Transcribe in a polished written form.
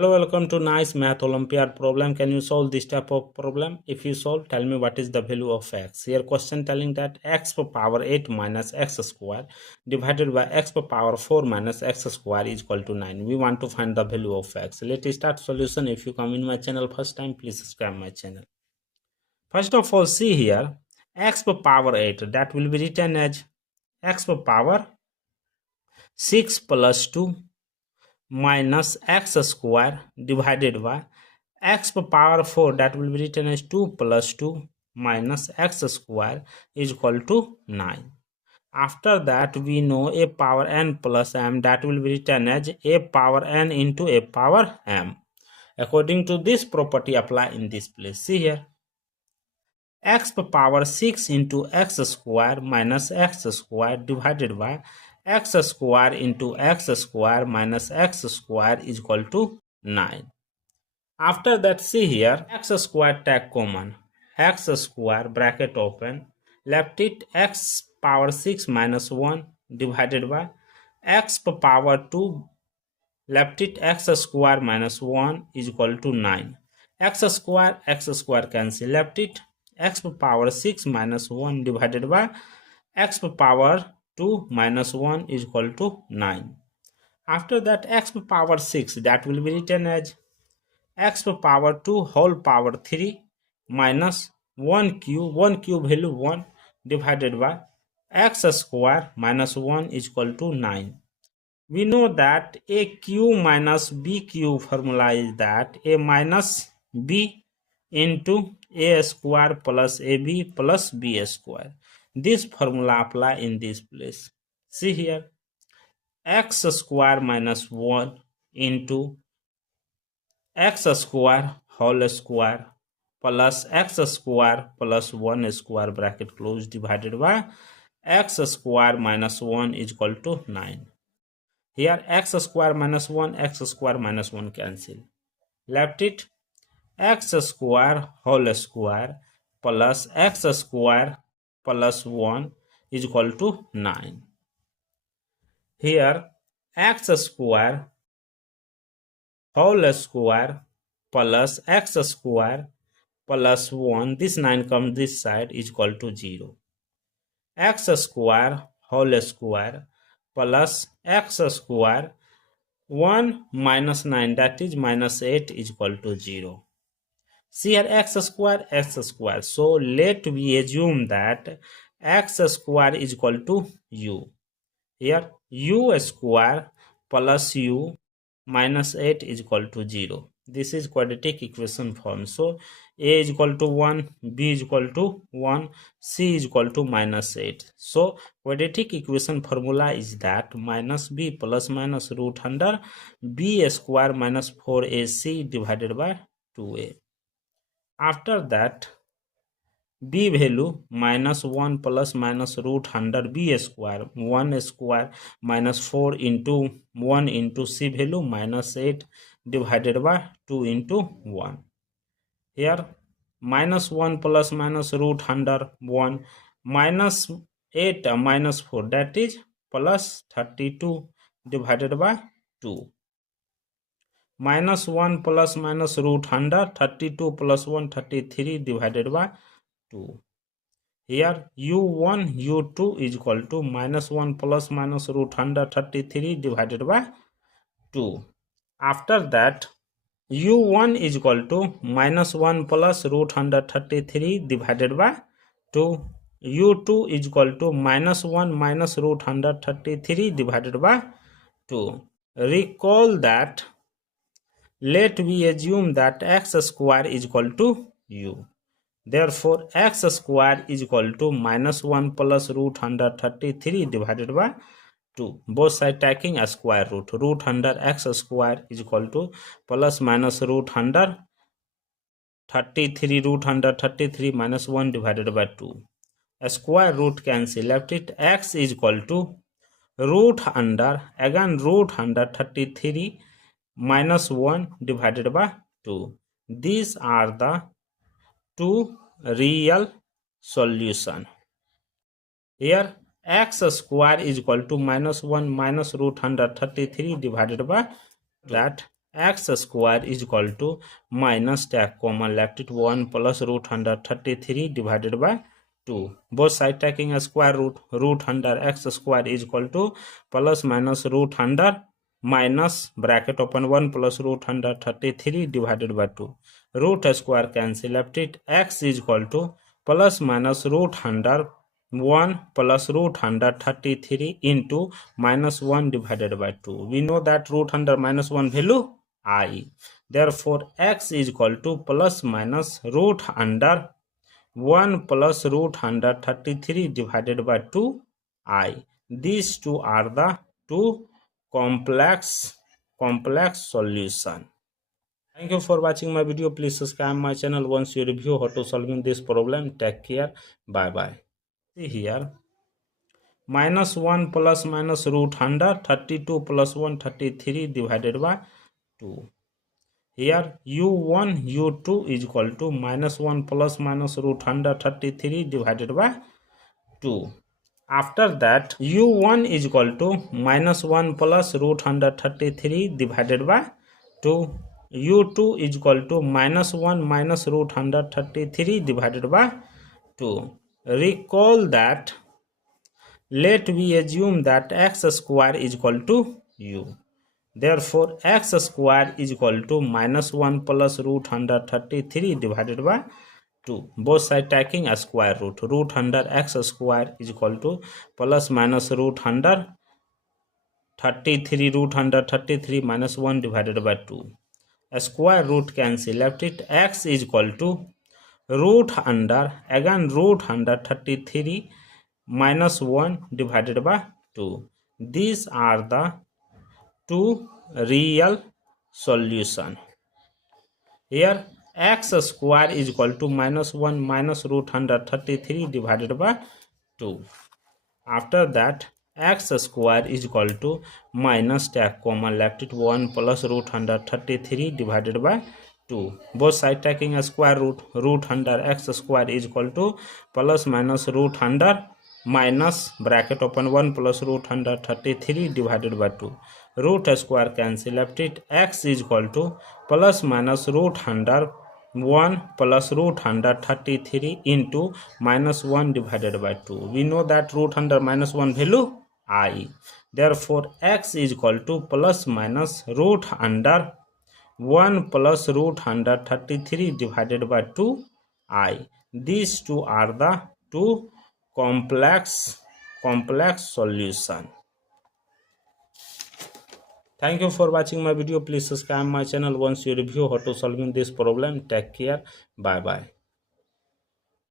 Hello, welcome to nice Math Olympiad problem. Can you solve this type of problem? If you solve, tell me what is the value of x. Here question telling that x power 8 minus x square divided by x power 4 minus x square is equal to 9. We want to find the value of x. Let's start solution. If you come in my channel first time, please subscribe my channel. First of all, see here, x power 8, that will be written as x power 6 plus 2 minus x square divided by x power 4, that will be written as 2 plus 2 minus x square is equal to 9. After that, we know a power n plus m, that will be written as a power n into a power m. According to this property, apply in this place. See here, x power 6 into x square minus x square divided by x square into x square minus x square is equal to 9. After that, see here, x square take common, x square bracket open, left it x power 6 minus 1 divided by x power 2, left it x square minus 1 is equal to 9. X square cancel, left it x power 6 minus 1 divided by x power 2 minus 1 is equal to 9. After that, x power 6, that will be written as x power 2 whole power 3 minus 1 cube value 1 divided by x square minus 1 is equal to 9. We know that a q minus b q formula is that a minus b into a square plus ab plus b square. This formula apply in this place. See here, x square minus 1 into x square whole square plus x square plus 1 square bracket close divided by x square minus 1 is equal to 9. Here x square minus 1, x square minus 1 cancel. Left it x square whole square plus x square plus 1 is equal to 9. Here x square whole square plus x square plus 1, this 9 comes this side, is equal to 0. X square whole square plus x square 1 minus 9, that is minus 8 is equal to 0. See here, x square. So let we assume that x square is equal to u. Here u square plus u minus 8 is equal to 0. This is quadratic equation form. So a is equal to 1, b is equal to 1, c is equal to minus 8. So quadratic equation formula is that minus b plus minus root under b square minus 4ac divided by 2a. After that, b value minus 1 plus minus root under b square, 1 square minus 4 into 1 into c value minus 8 divided by 2 into 1. Here minus 1 plus minus root under 1 minus 8 minus 4, that is plus 32 divided by 2. Minus 1 plus minus root under 32 plus 1 33 divided by 2. Here u1 u2 is equal to minus 1 plus minus root under 33 divided by 2. After that, u1 is equal to minus 1 plus root under 33 divided by 2. u2 is equal to minus 1 minus root under 33 divided by 2. Recall that, let we assume that x square is equal to u. Therefore, x square is equal to minus 1 plus root under 33 divided by 2. Both sides taking a square root. Root under x square is equal to plus minus root under 33 minus 1 divided by 2. A square root cancel. Left it x is equal to root under 33 minus 1 divided by 2. These are the two real solution. Here x square is equal to minus 1 minus root under 33 divided by that x square is equal to minus take common left it 1 plus root under 33 divided by 2. Both side taking a square root under x square is equal to plus minus root under minus bracket open 1 plus root under 33 divided by 2. Root square cancel left it x is equal to plus minus root under 1 plus root under 33 into minus 1 divided by 2. We know that root under minus 1 value I. Therefore, x is equal to plus minus root under 1 plus root under 33 divided by 2 I. These two are the two complex solution. Thank you for watching my video. Please subscribe my channel once you review how to solving this problem. Take care. Bye bye. See here, minus 1 plus minus root under 32 plus 133 divided by 2. Here u1 u2 is equal to minus 1 plus minus root under 33 divided by 2. After that u1 is equal to minus 1 plus root under 33 divided by 2. u2 is equal to minus 1 minus root under 33 divided by 2. Recall that, let we assume that x square is equal to u. Therefore, x square is equal to minus 1 plus root under 33 divided by 2. Both side taking a square root. Root under x square is equal to plus minus root under 33 root under 33 minus 1 divided by 2. A square root cancel. Left it x is equal to root under, again root under 33 minus 1 divided by 2. These are the two real solution. Here x square is equal to minus 1 minus root under 33 divided by 2. After that x square is equal to minus take common left it 1 plus root under 33 divided by 2. Both side taking a square root under x square is equal to plus minus root under minus bracket open 1 plus root under 33 divided by 2. Root square cancel left it x is equal to plus minus root under 1 plus root under 33 into minus 1 divided by 2. We know that root under minus 1 value I. Therefore, x is equal to plus minus root under 1 plus root under 33 divided by 2 I. These two are the two complex solution. Thank you for watching my video. Please subscribe my channel once you review how to solving this problem. Take care. Bye bye.